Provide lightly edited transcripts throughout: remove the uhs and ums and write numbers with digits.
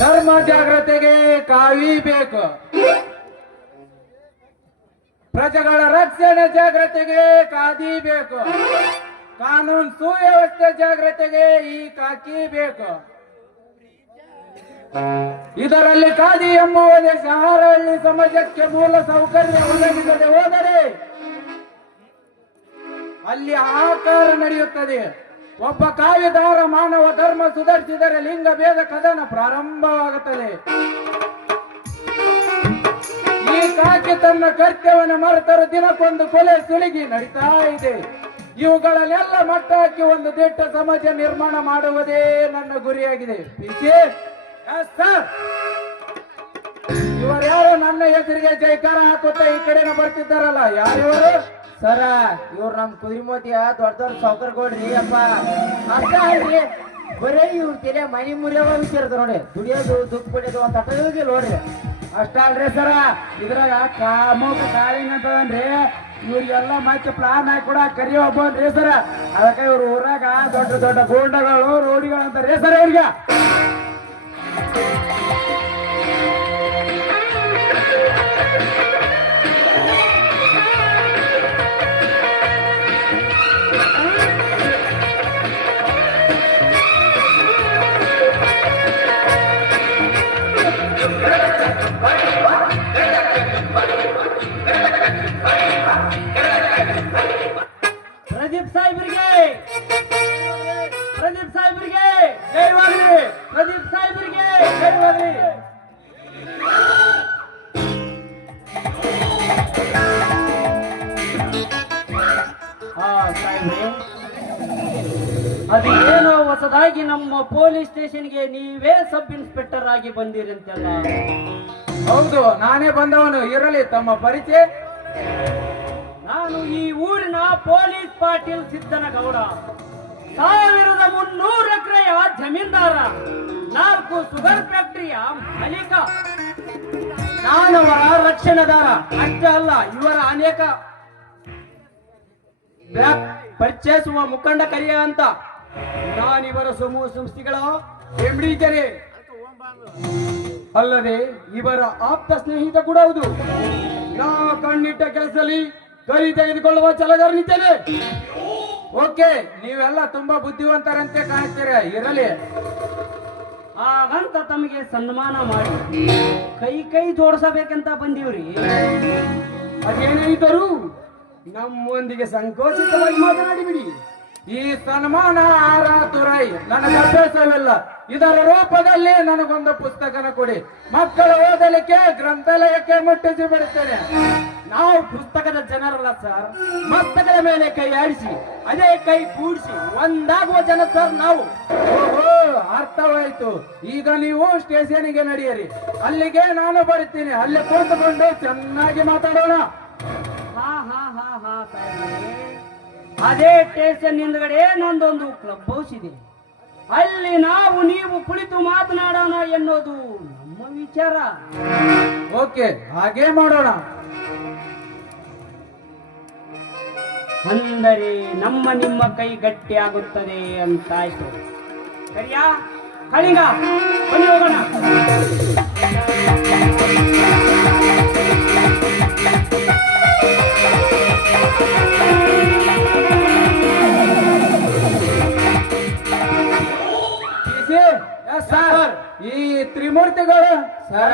ಧರ್ಮ ಜಾಗೃತಿಗೆ ಕಾವಿ ಬೇಕು, ಪ್ರಜೆಗಳ ರಕ್ಷಣೆ ಜಾಗೃತಿಗೆ ಖಾದಿ ಬೇಕು, ಕಾನೂನು ಸುವ್ಯವಸ್ಥೆ ಜಾಗೃತಿಗೆ ಈ ಕಾಕಿ ಬೇಕು. ಇದರಲ್ಲಿ ಖಾದಿ ಎಂಬುವುದೇ ಶಹರಹಳ್ಳಿ ಸಮಾಜಕ್ಕೆ ಮೂಲ ಸೌಕರ್ಯ ಒದಗಿಸದೆ ಹೋದರೆ ಅಲ್ಲಿ ಆಕಾರ ನಡೆಯುತ್ತದೆ. ಒಬ್ಬ ಕಾವ್ಯದಾರ ಮಾನವ ಧರ್ಮ ಸುಧಾರಿಸಿದರೆ ಲಿಂಗ ಭೇದ ಕದನ ಪ್ರಾರಂಭವಾಗುತ್ತದೆ. ಈ ಕಾಕಿ ತನ್ನ ಕರ್ತವ್ಯವನ್ನು ಮರೆತರು ದಿನಕ್ಕೊಂದು ಕೊಲೆ ಸುಲಿಗಿ ನಡೀತಾ ಇದೆ. ಇವುಗಳನ್ನೆಲ್ಲ ಮಟ್ಟ ಹಾಕಿ ಒಂದು ದಿಟ್ಟ ಸಮಾಜ ನಿರ್ಮಾಣ ಮಾಡುವುದೇ ನನ್ನ ಗುರಿಯಾಗಿದೆ. ಇವರ್ಯಾರು ನನ್ನ ಹೆಸರಿಗೆ ಜೈಕಾರ ಹಾಕುತ್ತಾ ಈ ಕಡೆನ ಬರ್ತಿದ್ದಾರಲ್ಲ, ಯಾರಿವರು? ಸರ, ಇವ್ರು ನಮ್ ಕುದಿಮೋತಿಯ ದೊಡ್ಡ ದೊಡ್ಡ ಸೌಕರ್ಯಗೌಡ್ರಿ ಅಪ್ಪ. ಅಷ್ಟ ಅಲ್ರಿ, ಬರೀ ಇವ್ರ ತಲೆ ಮನಿ ಮುರಿಯವ ವಿಚಾರದ ನೋಡಿ, ದುಡಿಯೋದು ದುಃಖ ಪಡೆಯೋದು ಅಂತ ಹೋಗಿ ನೋಡ್ರಿ. ಅಷ್ಟ ಅಲ್ರಿ ಸರ, ಇದ್ರಾಗ ಕಾಮೋಕ ಕಾಳಿಂಗ್ ಅಂತದನ್ರಿ. ಇವ್ರಿಗೆಲ್ಲ ಮತ್ತೆ ಪ್ಲಾನ್ ಹಾಕಿ ಕೂಡ ಕರಿಯೋ ಒಬ್ಬನ್ರಿ ಸರ. ಅದಕ್ಕೆ ಇವ್ರ ಊರಾಗ ದೊಡ್ಡ ದೊಡ್ಡ ಗೋಂಡಗಳು ರೋಡಿಗಳು ಅಂತಾರ್ರಿ ಸರ್ ಇವ್ರಿಗೆ. ಪ್ರದೀಪ್ ಸಾಹೇಬ್ರಿಗೆ, ಪ್ರದೀಪ್ ಸಾಹೇಬ್ರಿಗೆ ಜೈವಾಗ್ಲಿ, ಪ್ರದೀಪ್ ಸಾಹೇಬ್ರಿಗೆ ಜೈವಾಗ್ಲಿ. ಹಾ ಸಾಹೇಬ್ರೆ, ಅದು ಏನೋ ಹೊಸದಾಗಿ ನಮ್ಮ ಪೊಲೀಸ್ ಸ್ಟೇಷನ್ಗೆ ನೀವೇ ಸಬ್ ಇನ್ಸ್ಪೆಕ್ಟರ್ ಆಗಿ ಬಂದಿರಂತೆಲ್ಲ. ಹೌದು, ನಾನೇ ಬಂದವನು. ಇರಲಿ, ತಮ್ಮ ಪರಿಚಯ? ನಾನು ಈ ಊರಿನ ಪೊಲೀಸ್ ಪಾಟೀಲ್ ಸಿದ್ದನಗೌಡ, 1300 ಎಕರೆಯ ಜಮೀನ್ದಾರ, 4 ಶುಗರ್ ಫ್ಯಾಕ್ಟರಿಯ ಮಾಲೀಕ. ನಾನವರ ರಕ್ಷಣೆದಾರ ಅಷ್ಟೇ ಅಲ್ಲ, ಇವರ ಅನೇಕ ಪರಿಚಯಿಸುವ ಮುಖಂಡ ಕರಿಯ ಅಂತ. ನಾನಿವರ ಸಮೂಹ ಸಂಸ್ಥೆಗಳ ಎಂಡಿದ್ದೇನೆ, ಅಲ್ಲದೆ ಇವರ ಆಪ್ತ ಸ್ನೇಹಿತ ಕೂಡ ಹೌದು. ನಾ ಕಣ್ಣಿಟ್ಟ ಕೆಲಸದಲ್ಲಿ ಕರಿ ತೆಗೆದುಕೊಳ್ಳುವ ಛಲಗಾರನಿದ್ದೇನೆ. ಓಕೆ, ನೀವೆಲ್ಲ ತುಂಬಾ ಬುದ್ಧಿವಂತರಂತೆ ಕಾಣಿಸ್ತೀರ. ಇರಲಿ, ಹಾಗಂತ ತಮಗೆ ಸನ್ಮಾನ ಮಾಡಿ ಕೈ ಜೋಡಿಸಬೇಕಂತ ಬಂದೀವ್ರಿ. ಅದೇನಾಯಿತರು ನಮ್ಮೊಂದಿಗೆ ಸಂಕೋಚಿತವಾಗಿ ಮಾತನಾಡಿ ಬಿಡಿ. ಈ ಸನ್ಮಾನ ಆರ ತುರೈ ನನಗೆ ಅಭ್ಯಾಸವಿಲ್ಲ. ಇದರ ರೂಪದಲ್ಲಿ ನನಗೊಂದು ಪುಸ್ತಕನ ಕೊಡಿ, ಮಕ್ಕಳು ಓದಲಿಕ್ಕೆ ಗ್ರಂಥಾಲಯಕ್ಕೆ ಮುಟ್ಟಿಸಿ ಬಿಡುತ್ತೇನೆ. ನಾವು ಪುಸ್ತಕದ ಜನರಲ್ಲ ಸರ್, ಮಸ್ತಕದ ಮೇಲೆ ಕೈ ಆಡಿಸಿ ಅದೇ ಕೈ ಕೂಡಿಸಿ ಒಂದಾಗುವ ಜನ ಸರ್ ನಾವು. ಓಹೋ, ಅರ್ಥವಾಯ್ತು. ಈಗ ನೀವು ಸ್ಟೇಷನ್ಗೆ ನಡೆಯಿರಿ, ಅಲ್ಲಿಗೆ ನಾನು ಬರುತ್ತೀನಿ. ಅಲ್ಲಿ ಕೂತುಕೊಂಡು ಚೆನ್ನಾಗಿ ಮಾತಾಡೋಣ. ಹಾ ಹಾ ಹಾ ಹಾ ಸಾಹೇಬ್ರೆ, ಅದೇ ಸ್ಟೇಷನ್ ಹಿಂದ್ಗಡೆ ನಂದೊಂದು ಕ್ಲಬ್ ಹೌಸ್ ಇದೆ. ಅಲ್ಲಿ ನಾವು ನೀವು ಕುಳಿತು ಮಾತನಾಡೋಣ ಎನ್ನುವುದು ನಮ್ಮ ವಿಚಾರ. ಓಕೆ, ಹಾಗೇ ಮಾಡೋಣ. ಅಂದರೆ ನಮ್ಮ ನಿಮ್ಮ ಕೈ ಗಟ್ಟಿ ಆಗುತ್ತದೆ ಅಂತಾಯ್ತು. ಸರಿಯಾ ಕಳಿಂಗ, ಬನ್ನಿ ಹೋಗೋಣ. ಸರ್, ಈ ತ್ರಿಮೂರ್ತಿಗಳು ಸರ,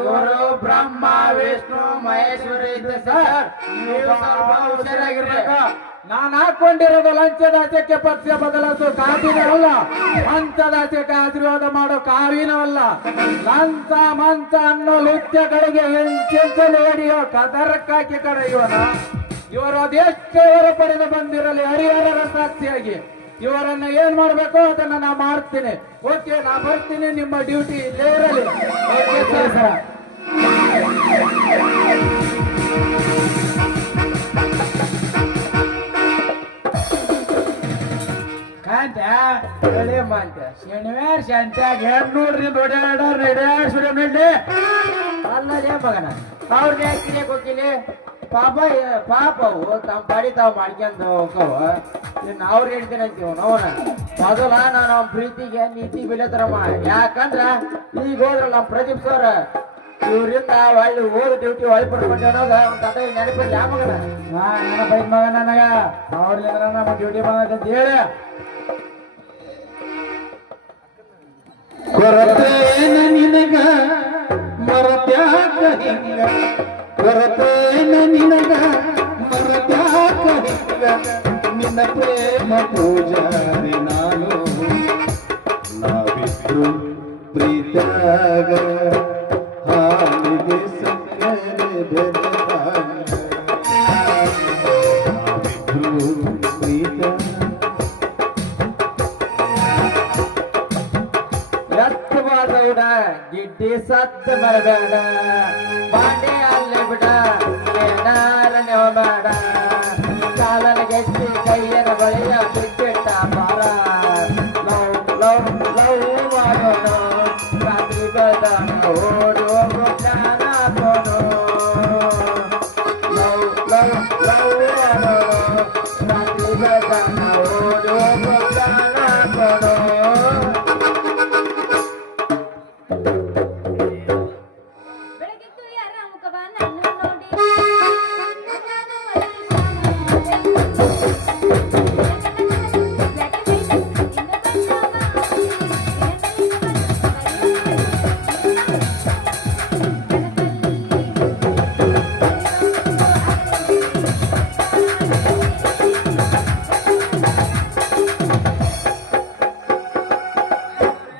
ಇವರು ಬ್ರಹ್ಮ ವಿಷ್ಣು ಮಹೇಶ್ವರ ಇದ್ದ ಸರ್. ನೀವು ಸ್ವಲ್ಪ ಹುಷಾರಾಗಿರ್ಬೇಕು. ನಾನು ಹಾಕೊಂಡಿರೋದು ಲಂಚದಾಸಕ್ಕೆ ಪಕ್ಷ ಬದಲಾಯಿಸೋ ಕಾಪಿನವಲ್ಲ, ಮಂಚದಾಸಕ್ಕೆ ಆಶೀರ್ವಾದ ಮಾಡೋ ಕಾವಿನವಲ್ಲ. ಲಂಚ ಮಂಚ ಅನ್ನೋ ಲುಚ್ಯಗಳಿಗೆ ಹೆಂಚೆಂಚಲು ಹೊಡೆಯೋ ಕದರಕ್ಕಾಕಿ ಕರೆಯೋಣ. ಇವರು ಅದೆಷ್ಟೇ ಪಡೆದು ಬಂದಿರಲಿ ಹರಿಹರರ ಸಾಕ್ಷಿಯಾಗಿ ಇವರನ್ನ ಏನ್ ಮಾಡ್ಬೇಕು ಅದನ್ನ ನಾ ಮಾಡ್ತೀನಿ. ಓಕೆ, ನಾ ಬರ್ತೀನಿ. ನಿಮ್ಮ ಡ್ಯೂಟಿ ಇಲ್ಲೇ ಇರಲಿ. Okay sir. ಕಾಂತ ಹೇಳಿ ಮಾಂತ ಶನಿವಾರ ಶಾಂತಿಯಾಗಿ ಹೇಳಿ ನೋಡ್ರಿ. ನೋಡ್ರಿ ಅಲ್ಲದೇ ಮಗನ ಅವ್ರನ್ನ ಯಾಕೆ ಹೋಗಿಲಿ. ಪಾಪ ಪಾಪ ಅವು ತಮ್ಮ ಪಾಡಿ ತಾವು ಮಾಡ್ಕೊಂಡ್ ಹೋಗವ ಇನ್ನು ಅವ್ರು ಹೇಳ್ತೀನಿ ಅಂತೀವ ಅವನ ಮೊದಲ ನಾನು ಅವ್ನ ಪ್ರೀತಿಗೆ ನೀತಿ ಬೆಲೆ ತರಮ್ಮ. ಯಾಕಂದ್ರ ಈಗ ಹೋದ್ರಲ್ಲ ನಮ್ಮ ಪ್ರದೀಪ್ ಸರ್ ಇವ್ರಿಂದ ಒಳ್ಳೆ ಹೋದ ಡ್ಯೂಟಿ ಒಳ್ಳೆ ಪಡ್ಕೊಂಡು ಅನ್ನೋದ ಅವ್ನ ತಂದೆ ನೆನಪಿಲ್ಲ ಯಾವ ಮಗನ ನೆನಪೈತ್ ಮಗ ನನಗ ಅವ್ರಲಿಂದ ನಮ್ಮ ಡ್ಯೂಟಿ ಅಂತ ಹೇಳಿ ಕೊರತೇನ ನಿನಗ ಮರತ್ಯಾಕ ಹಿಂಗ ಕೊರತೇನ ನಿನಗ ಮರತ್ಯಾಕ ಹಿಂಗ ನಿನ್ನ ಪ್ರೇಮ ಪೂಜಾರಿ ನಾನು ನಾವಿದ್ರು ಪ್ರೀತ್ಯಾಗ ಹಾಲಿಗೆ ಸಕ್ಕರೆ ಬೆರೆತಾಗ ನಾವಿದ್ರು ಪ್ರೀತ್ಯಾಗ ಎತ್ತಬಾರ್ದೌಡ ಗಿಡ್ಡಿ ಸತ್ತ ಮರಬೇಡ ಬಾಂಡೆ ಅಲ್ಲೇ ಬಿಡ ಏನಾರ ನೀವು ಬೇಡ ಕಾಲನ ಗೆಟ್ಟಿ ಕೈಯನ ಬಳಿಯ ಬಿಟ್ಟಿಟ್ಟ ಪಾರ ಲವ್ ಲವ್ ಲವ್ ಮಾಡೋಣ ರಾತ್ರಿ ಬೆಳತಾನ ಓಡಿ ಹೋಗೋ ಜ್ಞಾನ ಹಾಕೋಣ ಲವ್ ಲವ್ ಲವ್ ಮಾಡೋಣ ರಾತ್ರಿ ಬೆಳತಾನ ಓಡಿ ಹೋಗೋ ಜ್ಞಾನ ಹಾಕೋಣ. ಬೆಳಗಿದ್ದು ಯಾರ ಮುಖವ ನನ್ನ ನೋಡಿ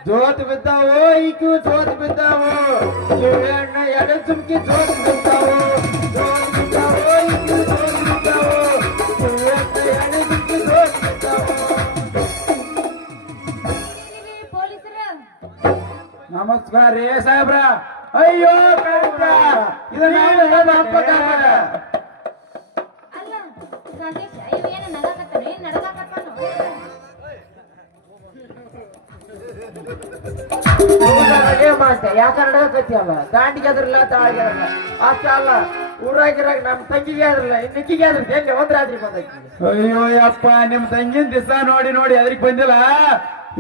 ಜೋತ್ ಬಿದ್ದಾವು ಈಕ್ಯೂ ಜೋತ್ ಬಿದ್ದಾವು ಇವೆಣ್ಣ ಎಡೆ ಚುಮ್ಕಿ ಜೋತ್ ಬಿದ್ದಾವು ಜೋತ್ ಬಿದ್ದಾವು ಈಕ್ಯೂ ಜೋತ್ ಬಿದ್ದಾವು ಇವೆಣ್ಣ ಎಡೆ ಚುಮ್ಕಿ ಜೋತ್ ಬಿದ್ದಾವು. ಪೊಲೀಸರ ನಮಸ್ಕಾರ ರೀ ಸಾಹೇಬ್ರ. ಅಯ್ಯೋ ಕಾಂತ ಇದು ನಾವು ಹೇಳೋದು ಹಬ್ಬಕ್ಕಾಗಲ್ಲ. ಅಲ್ಲ ರಾಜೇಶ್ ಅಯ್ಯೋ ಏನು ನಗಾಕತ್ತಾನ ಏನು ನಡಗಾಕತ್ತಾನ ಯಾಕಂದ್ರೆ ಕತ್ತಿಯಲ್ಲ ದಾಂಡಿಗೆ ಅದ್ರಲ್ಲ ತಾಳಿಗೆ ಅದ್ರಲ್ಲ ಅಷ್ಟೇ ಅಲ್ಲ ಊರಾಗಿರಾಗ ನಮ್ ತಂಗಿಗೆ ಅದ್ರಲ್ಲ ಇನ್ನಿಕ್ಕಿಗೆ ಅದ್ರ ಎಲ್ಲಿ ಒಂದ್ ರಾತ್ರಿ ಬಂದೈತಿ. ಅಯ್ಯೋ ಯಪ್ಪ ನಿಮ್ ತಂಗಿನ ದಿವಸ ನೋಡಿ ನೋಡಿ ಅದ್ರಿಗೆ ಬಂದಿಲ್ಲ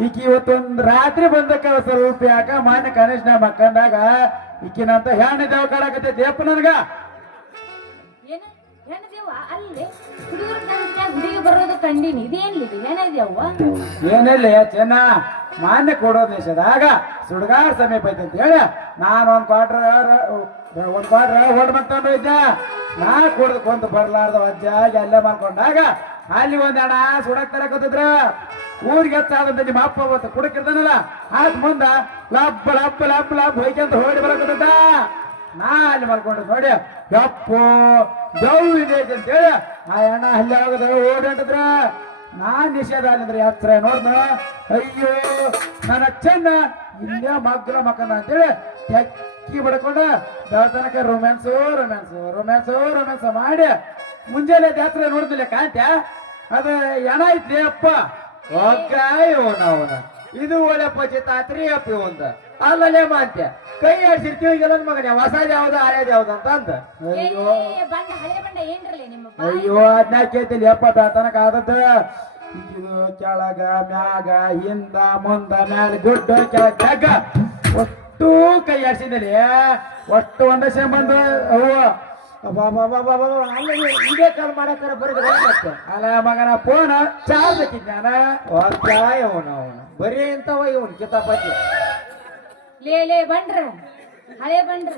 ಈಕಿ ಇವತ್ತೊಂದ್ ರಾತ್ರಿ ಬಂದಕ್ಕ ಸ್ವಲ್ಪ ಯಾಕ ಮಾನ್ಯ ಕನಿಷ್ಠ ಮಕ್ಕಂದಾಗ ಈಕಿನಂತ ಹೆಣ್ಣು ದೇವ ಕಾಡಕತ್ತೈತಿ ಯಪ್ಪ ನನಗ. ಏನು ಹೆಣ್ಣದೇವ ಅಲ್ಲಿ ಹುಡುಗರ ಹುಡುಗಿ ಬರೋದು ಕಂಡಿನಿ ಇದೇನ್ಲಿದೆ ಏನಿದೆಯವ್ವ ಏನಿಲ್ಲ ಚೆನ್ನ ಮಾನ್ಯ ಕೊಡೋ ದೇಶದಾಗ ಸುಡ್ಗಾರ್ ಸಮೀಪ ಐತಿ ಅಂತ ಹೇಳಿ ನಾನು ಒಂದ್ ಕ್ವಾರ್ಟರ್ ಹೊಡ್ ಮತ್ತೊಂದು ಇದ್ದ ನಾ ಕುಡ್ದು ಬರ್ಲಾರ್ದ ವಜ್ಜಾಗಿ ಅಲ್ಲೇ ಮಾಡ್ಕೊಂಡಾಗ ಅಲ್ಲಿ ಒಂದ್ ಹಣ ಸುಡಕ್ ತರಕತ್ತಿದ್ರ ಊರಿಗೆ ಹೆಚ್ಚಾದಂತ ನಿಮ್ಮ ಅಪ್ಪ ಅವತ್ತು ಕುಡಕಿರ್ತಾನಲ್ಲ ಆತ್ ಮುಂದ ಲಬ್ಬ ಲಬ್ಬ ಲಬ್ಬ ಲಬ್ಬ ಹೊಯ್ಕಂತ ಹೊಡಿ ಬರಕತ್ತ ನಾ ಅಲ್ಲಿ ಮಾಡ್ಕೊಂಡು ನೋಡಿ ಯಪ್ಪು ಜವ್ ಇದೆ ಅಂತೇಳಿ ಆ ಅಣ್ಣ ಅಲ್ಲಿ ಹೋಗದ ಓಡಾಡಿದ್ರ ನಾನ್ ನಿಷೇಧ ಅಲ್ಲಿಂದ್ರೆ ಹತ್ರ ನೋಡ್ದ ಅಯ್ಯೋ ನನ್ನ ಚೆನ್ನ ಇಲ್ಲೇ ಮಗ್ಲ ಮಕ್ಕನ ಅಂತೇಳಿ ತೆಕ್ಕಿ ಬಡ್ಕೊಂಡ ಬೆಳತನಕ ರೊಮ್ಯಾನ್ಸು ರೊಮ್ಯಾನ್ಸು ರೊಮ್ಯಾನ್ಸು ರೊಮ್ಯಾನ್ಸ್ ಮಾಡಿ ಮುಂಜಾನೆ ಜಾತ್ರೆ ನೋಡಿದಿಲ್ಲ ಕಾಂತ್ಯ ಅದ ಎಣ ಐತ್ರಿ ಅಪ್ಪ ಅವನ ಇದು ಒಳ್ಳೆ ಪಚಿತ ಆತ್ರಿ ಅಪ್ಪಿ ಒಂದ ಅಲ್ಲಲ್ಲೇ ಮಾಂತ್ಯ ಕೈ ಆಡ್ಸಿರ್ತೀವಿ ಈಗೆಲ್ಲ ಮಗನ ಹೊಸದ್ ಯಾವ್ದು ಹಳೇದ್ ಯಾವ್ದು ಅಂತ ಅಂದ ಅಯ್ಯೋ ಬಂಡ ಹಳೆ ಬಂಡ ಏನ್ರಲ್ಲ ನಿಮ್ಮ ಅಯ್ಯೋ ಅದನ್ನ ಕೇಳ್ತಿಲ್ಲ ಯಪ್ಪ ಬೆಳತನಕ ಆದದ್ದು ಇದು ಕೆಳಗ ಮ್ಯಾಗ ಹಿಂದ ಮುಂದ ಮ್ಯಾಲ ಗುಡ್ಡ ಕೆಳಗ ಜಾಗ ಒಟ್ಟು ಕೈ ಆಡ್ಸಿದಲ್ಲಿ ಒಟ್ಟು ಒಂದ ಬಂದ ಅವು ಇದೇ ಕಾಲ್ ಮಾಡಕ್ಕಾರ ಬರೀ ಅಲ್ಲ ಮಗನ ಫೋನ್ ಚಾರ್ಜ್ ಹಾಕಿದ್ನಾನ ಅವನು ಬರೀ ಇಂತವ ಇವನ್ ಕಿತಾಪತಿ ಲೇ ಬಂಡ್ರ ಹಳೆ ಬಂಡ್ರ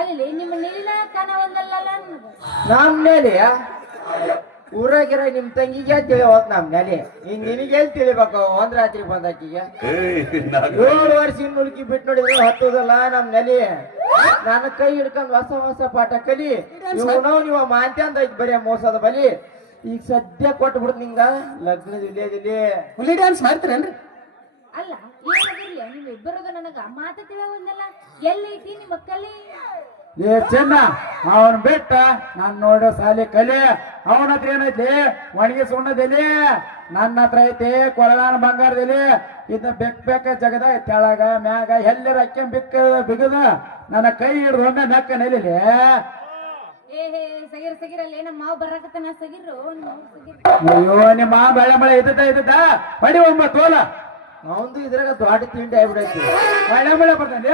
ಅಲ್ಲಿ ನಿಮ್ಮ ನೀಲ ಕನ ಒಂದಲ್ಲ ನಮ್ ಮೇಲೆ ಊರಾಗಿರ ನಿಮ್ ತಂಗಿಗೆ ತಿಳಿವತ್ ನಮ್ ನೆಲೆ ಇನ್ ನಿನಗೆ ತಿಳಿಬೇಕು ಒಂದ್ ರಾತ್ರಿ ಬಂದಾಕಿಗೆ 7 ವರ್ಷ ಮುಲ್ಕಿ ಬಿಟ್ಟು ನೋಡಿದ್ರೆ ಹತ್ತೋದಲ್ಲ ನಮ್ ನೆಲೆ ನನ್ನ ಕೈ ಹಿಡ್ಕೊಂಡ್ ಹೊಸ ಹೊಸ ಪಾಠ ಕಲಿ ನೀವು ಮಾಂತ್ಯ ಅಂತ ಐತಿ ಬರೀ ಮೋಸದ ಬಲಿ ಈಗ ಸದ್ಯ ಕೊಟ್ಟು ಬಿಡುದ್ ನಿಂಗ ಲಗ್ನದ ಇಲ್ಲೇ ಹುಲಿ ಡ್ಯಾನ್ಸ್ ಮಾಡ್ತೀರೇನ್ರಿ ಅಲ್ಲ ಏನಿಲ್ಲ ನೀವು ಇಬ್ಬರದ ನನಗ ಮಾತು ತಿಳಿಯವಲ್ಲ ಎಲ್ಲೈತಿ ನಿಮ್ಮ ಕಲಿ ಏ ಚೆನ್ನ ಅವನ್ ಬಿಟ್ಟ ನಾನ್ ನೋಡೋ ಸಾಲಿ ಕಲಿ ಅವನ ಹತ್ರ ಏನೈತಿ ಒಣಗಿ ಸುಣ್ಣದಲ್ಲಿ ನನ್ನ ಹತ್ರ ಐತಿ ಕೊಳಗಾನ ಬಂಗಾರದಲ್ಲಿ ಇದನ್ನ ಬೆಕ್ ಜಗದ ತೆಳಗ ಮ್ಯಾಗ ಎಲ್ಲರ ಅಕ್ಕಿ ಬಿಕ್ಕ ಬಿಗದ ನನ್ನ ಕೈ ಹಿಡ್ದು ಒಮ್ಮೆ ನಕ್ಕ ನೆಲಿಲಿ ಏ ಸಗಿರ್ ಸಗಿರಲ್ಲಿ ನಮ್ಮ ಮಾವು ಬರಾಕತ್ತಾನ ಸಗಿರು ಸಗಿರ್ ಅಯ್ಯೋ ನಿಮ್ಮ ಬೆಳೆ ಮಳೆ ಇದ್ದದ ಪಡಿ ಒಮ್ಮ ತೋಲ ಅವಂದು ಇದ್ರಾಗ ದೊಡ್ಡ ತಿಂಡಿ ಆಗ್ಬಿಡೈತಿ ಮಳೆ ಮಳೆ ಬರ್ತಾನೆ